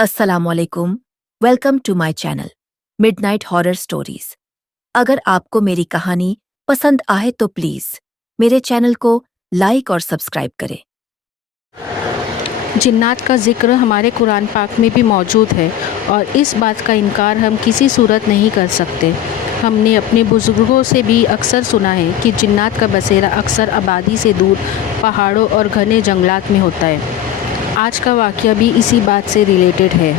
अस्सलामुअलैकुम। Welcome to my channel midnight horror stories. अगर आपको मेरी कहानी पसंद आए तो प्लीज़ मेरे चैनल को लाइक और सब्सक्राइब करें। जिन्नात का ज़िक्र हमारे कुरान पाक में भी मौजूद है और इस बात का इनकार हम किसी सूरत नहीं कर सकते। हमने अपने बुज़ुर्गों से भी अक्सर सुना है कि जिन्नात का बसेरा अक्सर आबादी से दूर पहाड़ों और घने जंगलात में होता है। आज का वाक़या भी इसी बात से रिलेटेड है।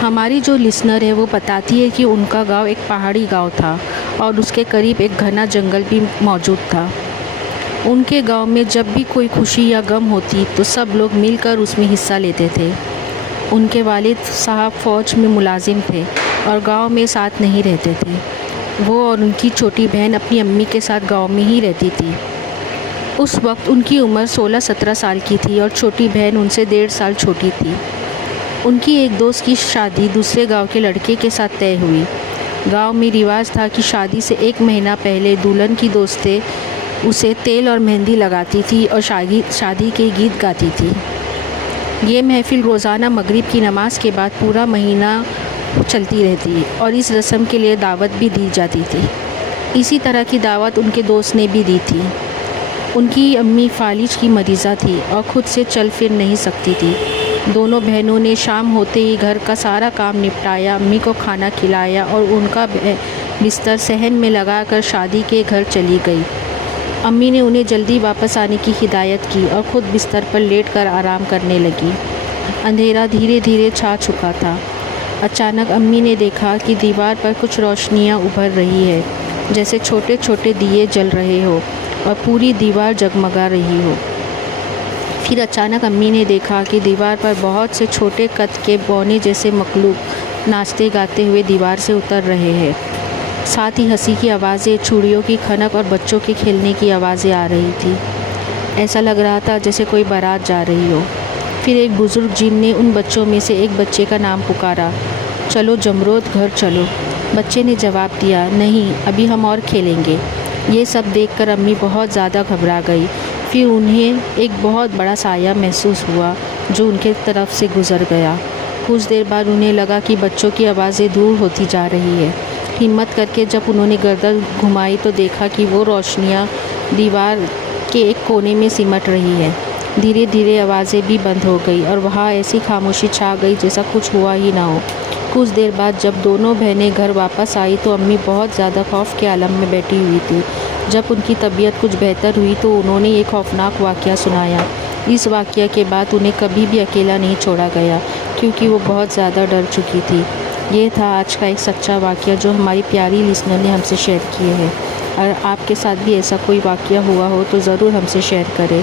हमारी जो लिसनर है वो बताती है कि उनका गांव एक पहाड़ी गांव था और उसके करीब एक घना जंगल भी मौजूद था। उनके गांव में जब भी कोई खुशी या गम होती तो सब लोग मिलकर उसमें हिस्सा लेते थे। उनके वालिद साहब फ़ौज में मुलाजिम थे और गांव में साथ नहीं रहते थे। वो और उनकी छोटी बहन अपनी अम्मी के साथ गांव में ही रहती थी। उस वक्त उनकी उम्र 16-17 साल की थी और छोटी बहन उनसे 1.5 साल छोटी थी। उनकी एक दोस्त की शादी दूसरे गांव के लड़के के साथ तय हुई। गांव में रिवाज था कि शादी से 1 महीना पहले दुल्हन की दोस्तें उसे तेल और मेहंदी लगाती थी और शादी के गीत गाती थी। ये महफ़िल रोज़ाना मगरिब की नमाज के बाद पूरा महीना चलती रहती और इस रस्म के लिए दावत भी दी जाती थी। इसी तरह की दावत उनके दोस्त ने भी दी थी। उनकी अम्मी फालिज की मरीज़ा थी और ख़ुद से चल फिर नहीं सकती थी। दोनों बहनों ने शाम होते ही घर का सारा काम निपटाया, अम्मी को खाना खिलाया और उनका बिस्तर सहन में लगाकर शादी के घर चली गई। अम्मी ने उन्हें जल्दी वापस आने की हिदायत की और ख़ुद बिस्तर पर लेटकर आराम करने लगी। अंधेरा धीरे धीरे छा चुका था। अचानक अम्मी ने देखा कि दीवार पर कुछ रोशनियां उभर रही है, जैसे छोटे छोटे दिए जल रहे हो और पूरी दीवार जगमगा रही हो। फिर अचानक अम्मी ने देखा कि दीवार पर बहुत से छोटे कद के बौने जैसे मखलूक नाचते गाते हुए दीवार से उतर रहे हैं। साथ ही हंसी की आवाज़ें, चूड़ियों की खनक और बच्चों के खेलने की आवाज़ें आ रही थी। ऐसा लग रहा था जैसे कोई बारात जा रही हो। फिर एक बुज़ुर्ग जिन ने उन बच्चों में से एक बच्चे का नाम पुकारा, चलो जमरोद घर चलो। बच्चे ने जवाब दिया, नहीं अभी हम और खेलेंगे। ये सब देखकर अम्मी बहुत ज़्यादा घबरा गई। फिर उन्हें एक बहुत बड़ा साया महसूस हुआ जो उनके तरफ से गुज़र गया। कुछ देर बाद उन्हें लगा कि बच्चों की आवाज़ें दूर होती जा रही है। हिम्मत करके जब उन्होंने गर्दन घुमाई तो देखा कि वो रोशनियाँ दीवार के एक कोने में सिमट रही है। धीरे धीरे आवाज़ें भी बंद हो गई और वहाँ ऐसी खामोशी छा गई जैसा कुछ हुआ ही ना हो। कुछ देर बाद जब दोनों बहनें घर वापस आई तो अम्मी बहुत ज़्यादा खौफ के आलम में बैठी हुई थी। जब उनकी तबीयत कुछ बेहतर हुई तो उन्होंने ये खौफनाक वाक़या सुनाया। इस वाक़या के बाद उन्हें कभी भी अकेला नहीं छोड़ा गया क्योंकि वो बहुत ज़्यादा डर चुकी थी। ये था आज का एक सच्चा वाक़या जो हमारी प्यारी लिसनर ने हमसे शेयर किए हैं। अगर आपके साथ भी ऐसा कोई वाक़या हुआ हो तो ज़रूर हमसे शेयर करें।